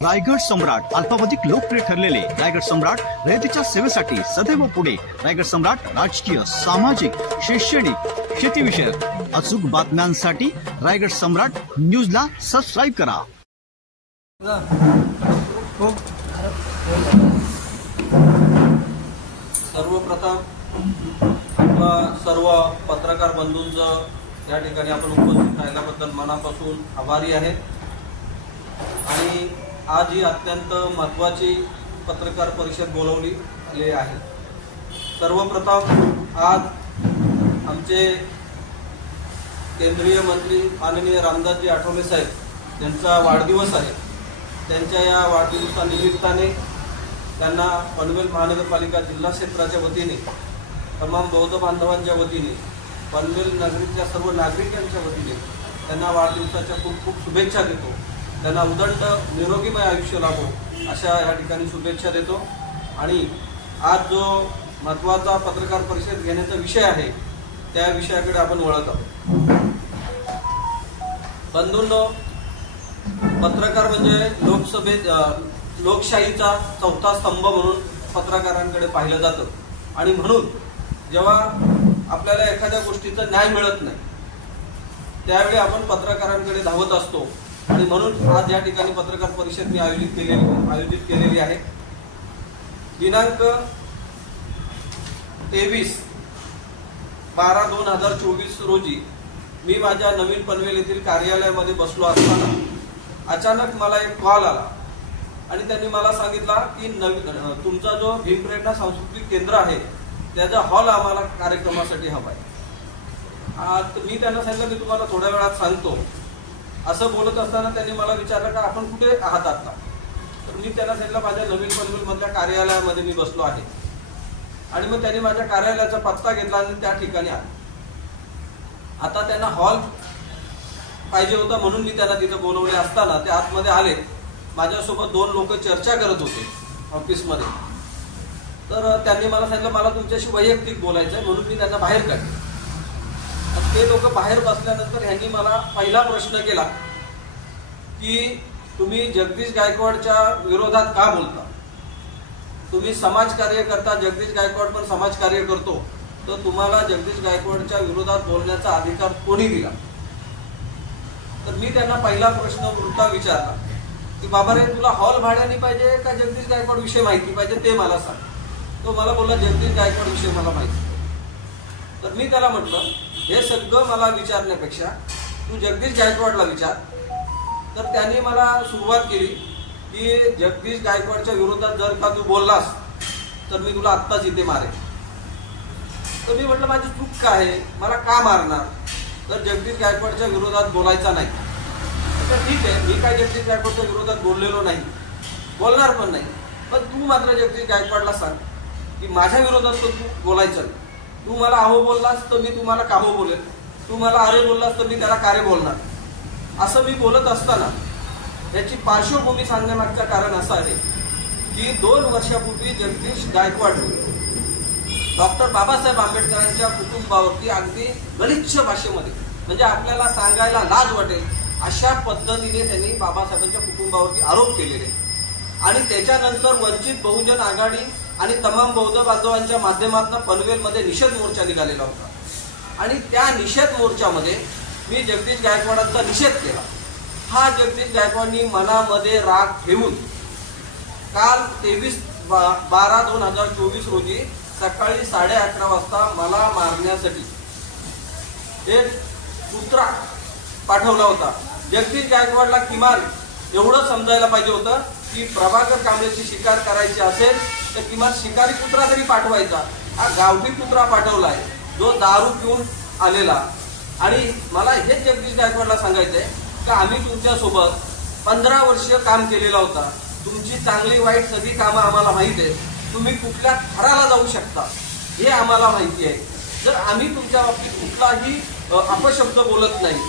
रायगड सम्राट अल्पावधिक लोकप्रिय ठरलेले रायगड सम्राट रयतेच्या सेवेसाठी सदैव पुढे। रायगड सम्राट राजकीय, सामाजिक, शैक्षणिक, शेतीविषयक अचूक बातम्यांसाठी रायगड सम्राट न्यूजला सबस्क्राईब करा। सर्वप्रथम आपला सर्व पत्रकार बंधूंचं या ठिकाणी आपण उपस्थित राहिल्याबद्दल मनापासून आभारी आहे। आणि आज ही अत्यंत महत्त्वाची पत्रकार परिषद बोलवली आहे। सर्वप्रथम आज आमचे केंद्रीय मंत्री माननीय रामदासजी आठवले साहेब यांचा वाढदिवस आहे। त्यांच्या या वाढदिवसानिमित्ताने त्यांना पनवेल महानगरपालिका जिल्हा क्षेत्राच्या वतीने, तमाम बौद्ध बांधवांच्या वतीने, पनवेल नगरीतल्या सर्व नागरिकांच्या वतीने त्यांना वाढदिवसाच्या खूप खूप शुभेच्छा देतो। त्यांना उदंड निरोगीमय आयुष्य लाभो अशा या ठिकाणी शुभेच्छा देतो। आणि आज जो महत्त्वाचा पत्रकार परिषद घेण्याचा विषय आहे त्या विषयाकडे आपण वळत आहोत। बंधूंनो, पत्रकार म्हणजे लोकशाहीचा चौथा स्तंभ म्हणून पत्रकारांकडे पाहिलं जातं। आणि म्हणून जेव्हा आपल्याला एखाद्या गोष्टीचा न्याय मिळत नाही त्यावेळी आपण पत्रकारांकडे धावत असतो। आणि म्हणून आज या ठिकाणी पत्रकार परिषद मी आयोजित केलेली आहे। दिनांक 23/12/2024 रोजी मी माझ्या नवीन पनवेल येथील कार्यालयामध्ये बसलो असताना अचानक मला एक कॉल आला आणि त्यांनी मला सांगितला की तुमचा जो भीमप्रेरणा सांस्कृतिक केंद्र आहे त्याचा हॉल आम्हाला कार्यक्रमासाठी हवा आहे। मी त्यांना सांगितलं मी तुम्हाला थोड्या वेळात सांगतो असं बोलत असताना त्यांनी मला विचारलं का आपण कुठे आहात आता? तर मी त्यांना सांगितलं माझ्या नवीन पनवेल मधल्या कार्यालयामध्ये मी बसलो आहे। आणि मग त्यांनी माझ्या कार्यालयाचा पत्ता घेतला आणि त्या ठिकाणी आले। आता त्यांना हॉल पाहिजे होता म्हणून मी त्यांना तिथे बोलवले असताना ते आतमध्ये आले। माझ्यासोबत 2 लोक चर्चा करत होते ऑफिसमध्ये। तर त्यांनी मला सांगितलं मला तुमच्याशी वैयक्तिक बोलायचं आहे म्हणून मी त्यांना बाहेर काढले। ते लोक बाहेर बसल्यानंतर ह्यांनी मला पहिला प्रश्न केला की तुम्ही जगदीश गायकवाडच्या विरोधात का बोलता? तुम्ही समाजकार्य करता, जगदीश गायकवाड पण समाजकार्य करतो, तर तुम्हाला जगदीश गायकवाडच्या विरोधात बोलण्याचा अधिकार कोणी दिला? तर मी त्यांना पहिला प्रश्न उलटा विचारला की बाबा रे, तुला हॉल भाड्याने पाहिजे का जगदीश गायकवाड विषय माहिती पाहिजे ते मला सांग। तो मला बोलला जगदीश गायकवाड विषय मला माहिती। तर मी त्याला म्हटलं हे सगळं मला विचारण्यापेक्षा तू जगदीश गायकवाडला विचार। तर त्यांनी मला सुरुवात केली की जगदीश गायकवाडच्या विरोधात जर का तू बोललास तर मी तुला आत्ताच इथे मारेन। तर मी म्हटलं माझी चूक काय आहे, मला का मारणार? तर जगदीश गायकवाडच्या विरोधात बोलायचा नाही। तर ठीक आहे, मी काय जगदीश गायकवाडच्या विरोधात बोललेलो नाही, बोलणार पण नाही, पण तू मात्र जगदीश गायकवाडला सांग की माझ्या विरोधात तर तू बोलायचं नाही। तू मला अहो बोललास तर मी तुम्हाला काहो बोलेल, तू मला अरे बोललास तर मी त्याला कारे बोलणार। असं मी बोलत असताना याची पार्श्वभूमी सांगण्यामागचं कारण असं आहे की 2 वर्षापूर्वी जगदीश गायकवाड डॉक्टर बाबासाहेब आंबेडकरांच्या कुटुंबावरती अगदी गलिच्छ भाषेमध्ये, म्हणजे आपल्याला सांगायला लाज वाटेल अशा पद्धतीने त्यांनी बाबासाहेबांच्या कुटुंबावरती आरोप केलेले। आणि त्याच्यानंतर वंचित बहुजन आघाडी आणि तमाम बौद्ध बांधवांच्या माध्यमातून पनवेलमध्ये निषेध मोर्चा निघालेला होता। आणि त्या निषेध मोर्चामध्ये मी जगदीश गायकवाडांचा निषेध केला। हा जगदीश गायकवाडांनी मनामध्ये राग ठेवून काल 23/12/2024 रोजी सकाळी 11:30 वाजता मला मारण्यासाठी एक कुत्रा पाठवला होता। जगदीश गायकवाडला किमान एवढं समजायला पाहिजे होतं की प्रभाकर कांबळेची शिकार करायची असेल तर किमान शिकारी कुत्रा तरी पाठवायचा। हा गावठी कुत्रा पाठवलाय जो दारू पिऊन आलेला। आणि मला हेच जगदीश गायकवाडला सांगायचंय की आम्ही तुमच्यासोबत 15 वर्ष काम केलेला होता, तुमची चांगली वाईट सगळी कामं आम्हाला माहिती आहे, तुम्ही कुठल्या थराला जाऊ शकता हे आम्हाला माहिती आहे। जर आम्ही तुमच्या बाबतीत कुठलाही अपशब्द बोलत नाही।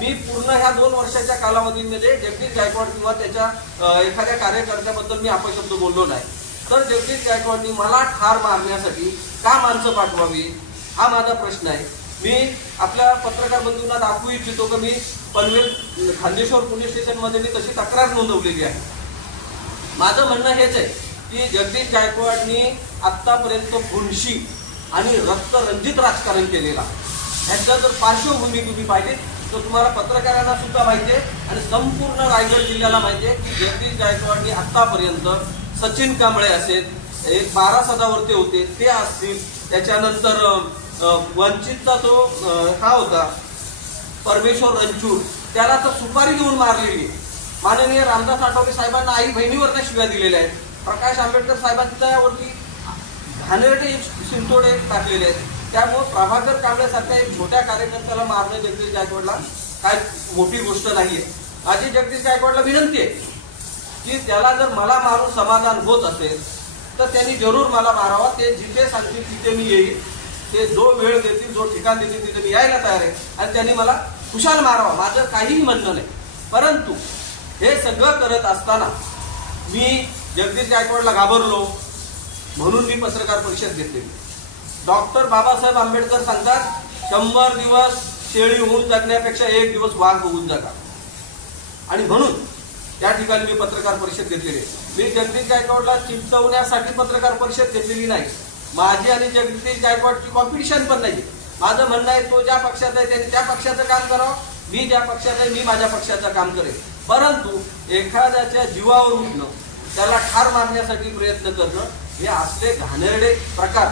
मी पूर्ण ह्या 2 वर्षाच्या कालावधीमध्ये जगदीश गायकवाड किंवा त्याच्या एखाद्या कार्यकर्त्याबद्दल मी अपशब्द बोललो नाही। तर जगदीश गायकवाडनी मला ठार मारण्यासाठी का माणसं पाठवावी हा माझा प्रश्न आहे। मी आपल्या पत्रकार बंधूंना दाखवू इच्छितो की मी पनवेल खांदेश्वर पोलीस स्टेशन मध्ये मी तशी तक्रार नोंदवलेली आहे माझं म्हणणं हेच आहे की जगदीश गायकवाडनी आतापर्यंत खुनशी आणि रक्तरंजित राजकारण केलेलं आहे. ह्याचं जर पार्श्वभूमी तुम्ही पाहिजे तर तुम्हाला पत्रकारांना सुद्धा माहिती आहे आणि संपूर्ण रायगड जिल्ह्याला माहिती आहे की जगदीश गायकवाडनी आतापर्यंत सचिन कांबळे असेल, एक 12 सदावर्ते होते ते असतील, त्याच्यानंतर वंचितचा तो हा होता परमेश्वर रणचूर, त्याला तर सुपारी देऊन मारलेली आहे. माननीय रामदास आठवले साहेबांना आई बहिणीवर शिव्या दिलेल्या आहेत. प्रकाश आंबेडकर साहेबांच्यावरती घाणेरडे शिंतोडे टाकलेले आहेत. त्यामुळे प्रभाकर कांबळेसारख्या एक छोट्या कार्यकर्त्याला मारणं जगदीश गायकवाडला काय मोठी गोष्ट नाहीये. माझी जगदीश गायकवाडला विनंती आहे की त्याला जर मला मारून समाधान होत असेल तर त्यांनी जरूर मला मारावा. ते जिथे सांगतील तिथे मी येईल, ते जो वेळ देतील जो ठिकाण देतील तिथे मी यायला तयार आहे आणि त्यांनी मला खुशाल मारावा, माझं काहीही म्हणणं नाही. परंतु हे सगळं करत असताना मी जगदीश गायकवाडला घाबरलो म्हणून मी पत्रकार परिषद घेतली. डॉक्टर बाबासाहेब आंबेडकर सांगतात 100 दिवस शेळी होऊन जगण्यापेक्षा 1 दिवस वाघ होऊन जगा, आणि म्हणून त्या ठिकाणी मी पत्रकार परिषद घेतलेली आहे. मी जगदीश गायकवाडला चिपटवण्यासाठी पत्रकार परिषद घेतलेली नाही. माझी आणि जगदीश गायकवाडची कॉम्पिटिशन पण नाही. माझं म्हणणं आहे तो ज्या पक्षात आहे त्यांनी त्या पक्षाचं काम करावं, मी ज्या पक्षात आहे मी माझ्या पक्षाचं काम करेन. परंतु एखाद्याच्या जीवावर उठणं, त्याला ठार मारण्यासाठी प्रयत्न करणं, हे असले घाणेरडे प्रकार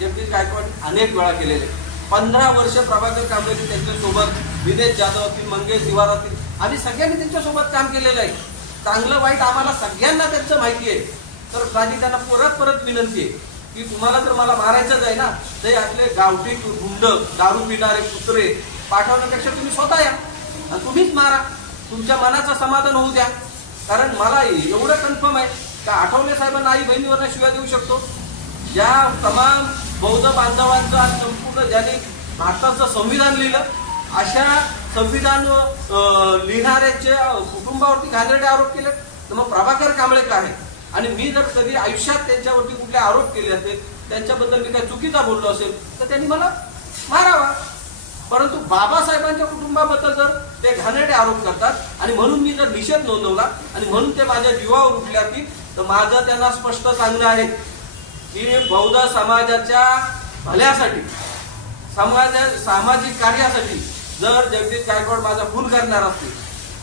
जगदीश गायकवाड अनेक वेळा केलेले. 15 वर्ष प्रभाकर कांबळे त्यांच्यासोबत, विनेश जाधव असतील, मंगेश तिवार असतील, आम्ही सगळ्यांनी त्यांच्यासोबत काम केलेलं आहे. चांगलं वाईट आम्हाला सगळ्यांना त्यांचं माहिती आहे. तर माझी त्यांना परत विनंती आहे की तुम्हाला जर मला मारायचंच आहे ना, ते आपले गावठी गुंड, दारू पिणारे कुत्रे पाठवण्यापेक्षा तुम्ही स्वतः या आणि तुम्हीच मारा. तुमच्या मनाचं समाधान होऊ द्या. कारण मला एवढं कन्फर्म आहे का आठवले साहेबांना आई बहिणीवर शिव्या देऊ शकतो. ज्या तमाम बौद्ध बांधवांचं आज संपूर्ण ज्यांनी भारताचं संविधान लिहिलं, अशा संविधान लिहिणाऱ्यांच्या कुटुंबावरती घाणेरडे आरोप केले, तर मग प्रभाकर कांबळे काय आहे? आणि मी जर कधी आयुष्यात त्यांच्यावरती कुठले आरोप केले असेल, त्यांच्याबद्दल मी काही चुकीचा बोललो असेल तर त्यांनी मला मारावा. परंतु बाबासाहेबांच्या कुटुंबाबद्दल जर ते घाणेरडे आरोप करतात आणि म्हणून मी जर निषेध नोंदवला आणि म्हणून ते माझ्या जीवावर उठले असतील, तर माझं त्यांना स्पष्ट सांगणं आहे की बौद्ध समाजाच्या भल्यासाठी, सामाजिक कार्यासाठी जर जगदीश गायकवाड माझा खून करणार असतील,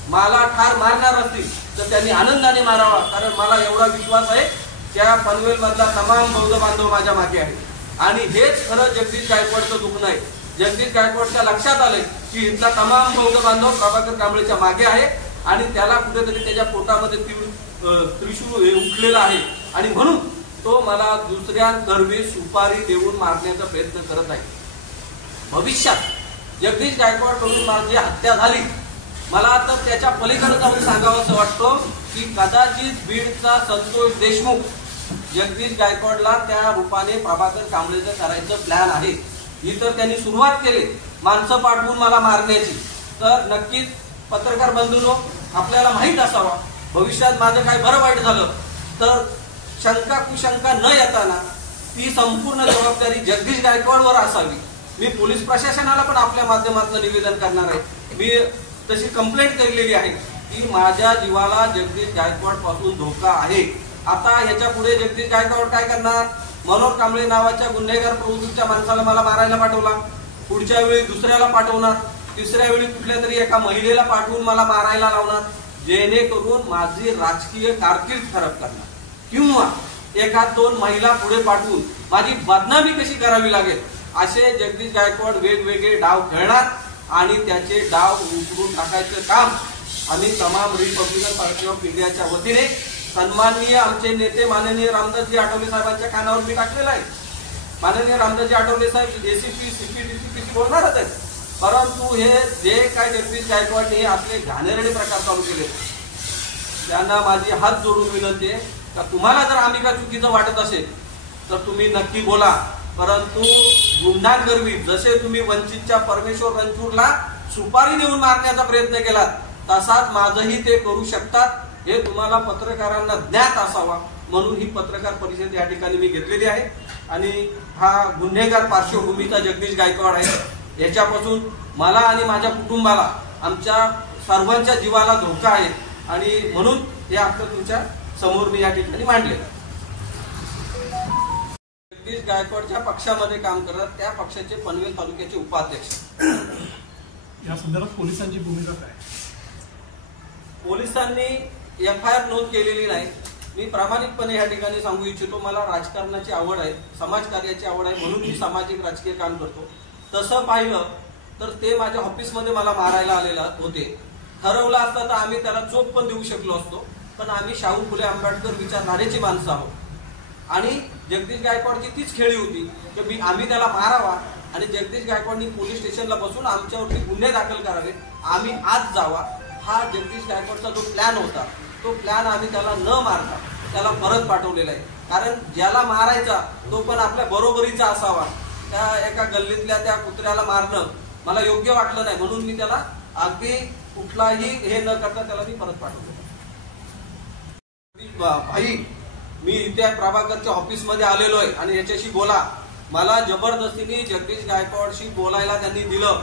मला ठार मारणार असतील, तर त्यांनी आनंदाने मारावा. कारण मला एवढा विश्वास आहे त्या पनवेल मधला तमाम बौद्ध बांधव माझ्या मागे आहे. आणि हेच खरं जगदीश गायकवाडचं दुःख नाही. जगदीश गायकवाडच्या लक्षात आलंय की इथला तमाम बौद्ध बांधव प्रभाकर कांबळेच्या मागे आहे आणि त्याला कुठेतरी त्याच्या पोटामध्ये त्रिशूळ उठलेला आहे आणि म्हणून तो मला दुसऱ्यांतर्फे सुपारी देऊन मारण्याचा प्रयत्न करत आहे. भविष्यात जगदीश गायकवाड कडून माझी हत्या झाली, मला तर त्याच्या पलीकडे जाऊन सांगावं असं वाटतं की कदाचित बीडचा संतोष देशमुख जगदीश गायकवाडला त्या रूपाने प्रभाकर कांबळेचं करायचं प्लॅन आहे. ही तर त्यांनी सुरुवात केली माणसं पाठवून मला मारण्याची. तर नक्कीच पत्रकार बंधूंनो, आपल्याला माहीत असावा भविष्यात माझं काय बरं वाईट झालं तर शंका कुशंका न येताना ती संपूर्ण जबाबदारी जगदीश गायकवाडवर असावी. मी पोलीस प्रशासनाला पण आपल्या माध्यमातून निवेदन करणार आहे. मी तशी कंप्लेंट केलेली आहे की माझ्या जीवाला जगदीश गायकवाड पासून धोका आहे. आता ह्याच्या पुढे जगदीश गायकवाड काय करणार? मनोहर कांबळे नावाच्या गुन्हेगार प्रवृत्तीच्या माणसाला मला मारायला पाठवला, पुढच्या वेळी दुसऱ्याला पाठवणार, तिसऱ्या वेळी कुठल्या तरी एका महिलेला पाठवून मला मारायला लावणार, जेणेकरून माझी राजकीय कारकीर्द खराब करणार किंवा 1-2 महिला पुढे पाठवून माझी बदनामी कशी करावी लागेल असे जगदीश गायकवाड वेगवेगळे डाव खेळणार आणि त्याचे डाव उचलून टाकायचं काम आम्ही तमाम रिपब्लिकन पार्टी ऑफ इंडियाच्या वतीने सन्माननीय आमचे नेते माननीय रामदासजी आठवले साहेबांच्या कानावर मी टाकलेला आहे. माननीय रामदासजी आठवले साहेब एसीपी सीपी डीसीपी बोलणारच आहेत. परंतु हे जे काय जगदीश गायकवाडने हे आपले घाणेरडे प्रकार चालू केले, त्यांना माझी हात जोडून विनंती आहे का तुम्हाला जर आम्ही का चुकीचं वाटत असेल तर तुम्ही नक्की बोला. परंतु गुंडांगर्वी जसे तुम्ही वंचितच्या परमेश्वर रणचूरला सुपारी देऊन मारण्याचा प्रयत्न केला तसाच माझंही ते करू शकतात हे तुम्हाला पत्रकारांना ज्ञात असावा म्हणून ही पत्रकार परिषद या ठिकाणी मी घेतलेली आहे. आणि हा गुन्हेगार पार्श्वभूमीचा जगदीश गायकवाड आहे, याच्यापासून मला आणि माझ्या कुटुंबाला आमच्या सर्वांच्या जीवाला धोका आहे आणि म्हणून हे आता तुमच्या समोर मी या ठिकाणी मांडले. जगदीश गायकवाडच्या पक्षामध्ये काम करतात, त्या पक्षाचे पनवेल तालुक्याचे उपाध्यक्ष. या संदर्भात पोलिसांची भूमिका काय? पोलिसांनी FIR नोंद केलेली नाही. मी प्रामाणिकपणे या ठिकाणी सांगू इच्छितो, मला राजकारणाची आवड आहे, समाजकार्याची आवड आहे, म्हणून मी सामाजिक राजकीय काम करतो. तसं पाहिलं तर ते माझ्या ऑफिसमध्ये मला मारायला आलेला होते. ठरवलं असतं तर आम्ही त्याला चोप पण देऊ शकलो असतो, पण आम्ही शाहू फुले आंबेडकर विचारधारेची माणसं आहोत आणि जगदीश गायकवाडची तीच खेळी होती की आम्ही त्याला मारावा आणि जगदीश गायकवाडनी पोलीस स्टेशनला बसून आमच्यावरती गुन्हे दाखल करावे, आम्ही आज जावा. हा जगदीश गायकवाडचा जो प्लॅन होता, तो प्लॅन आम्ही त्याला न मारता त्याला परत पाठवलेला आहे. कारण ज्याला मारायचा तो पण आपल्या बरोबरीचा असावा. त्या एका गल्लीतल्या त्या कुत्र्याला मारणं मला योग्य वाटलं नाही, म्हणून मी त्याला अगदी कुठलाही हे न करता त्याला मी परत पाठवलं. भाई, मी इथे प्रभाकरच्या ऑफिसमध्ये आलेलो आहे आणि याच्याशी बोला. मला जबरदस्तीने जगदीश गायकवाडशी बोलायला त्यांनी दिलं.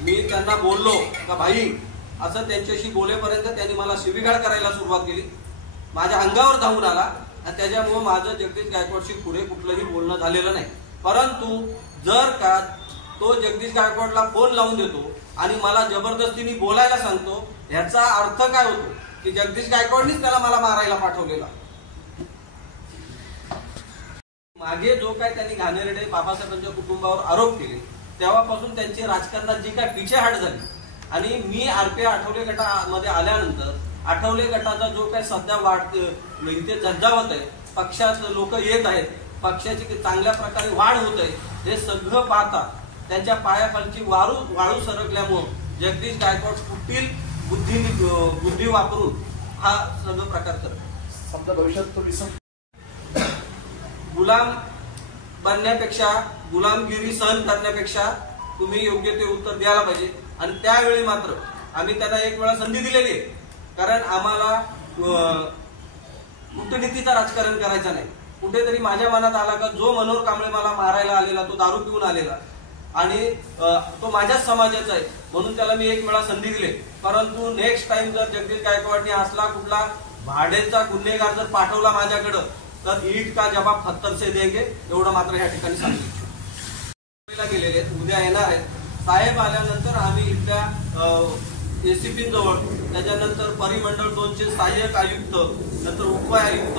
मी त्यांना बोललो का भाई असं, त्यांच्याशी बोलेपर्यंत त्यांनी मला शिवीगाळ करायला सुरुवात केली, माझ्या अंगावर धावून आला आणि त्याच्यामुळे माझं जगदीश गायकवाडशी पुढे कुठलंही बोलणं झालेलं नाही. परंतु जर का तो जगदीश गायकवाडला फोन लावून देतो आणि मला जबरदस्तीने बोलायला सांगतो, याचा अर्थ काय होतो की जगदीश गायकवाडनीच त्याला मला मारायला पाठवलेला. मागे जो काय त्यांनी घाणेरडे बाबासाहेबांच्या कुटुंबावर आरोप केले, तेव्हापासून त्यांची राजकारणात जी काय पिछेहाट झाली आणि मी RPI आठवले गटामध्ये आल्यानंतर आठवले गटाचा जो काय सध्या इथे झंझावत आहे, पक्षात लोक येत आहेत, पक्षाची चांगल्या प्रकारे वाढ होत आहे, हे सगळं पाहता त्यांच्या पायाखालची वाळू सरकल्यामुळे जगदीश गायकवाड कुठील बुद्धी वापरून हा सगळं प्रकार करतो. समजा भविष्यात तो गुलाम बनण्यापेक्षा, गुलामगिरी सहन करण्यापेक्षा तुम्ही योग्य ते उत्तर द्यायला पाहिजे. आणि त्यावेळी मात्र आम्ही त्यांना एक वेळा संधी दिलेली आहे, कारण आम्हाला कूटनीतीचं राजकारण करायचं नाही. कुठेतरी माझ्या मनात आला का जो मनोहर कांबळे मला मारायला आलेला, तो दारू पिऊन आलेला आणि तो माझ्याच समाजाचा आहे, म्हणून त्याला मी एक वेळा संधी दिली. परंतु नेक्स्ट टाइम जर जगदीश गायकवाडने असला कुठला भाडेचा गुन्हेगार जर पाठवला माझ्याकडं, तर ईट का जवाब 70 से देंगे, एवढं मात्र या ठिकाणी सांगू इच्छितो. गेलेले आहेत, उद्या येणार आहेत. साहेब आल्यानंतर आम्ही इथल्या ACP जवळ, त्याच्यानंतर परिमंडळ 2चे सहाय्यक आयुक्त, नंतर उपआयुक्त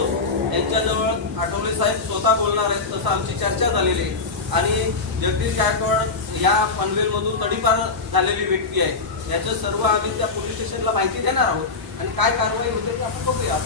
यांच्याजवळ आठवले साहेब स्वतः बोलणार आहेत, तसं आमची चर्चा झालेली आहे. आणि जगदीश गायकवाड या पनवेलमधून तडीपार झालेली व्यक्ती आहे, याचं सर्व आम्ही त्या पोलीस स्टेशनला माहिती देणार आहोत आणि काय कारवाई होते ते आपण बघूया.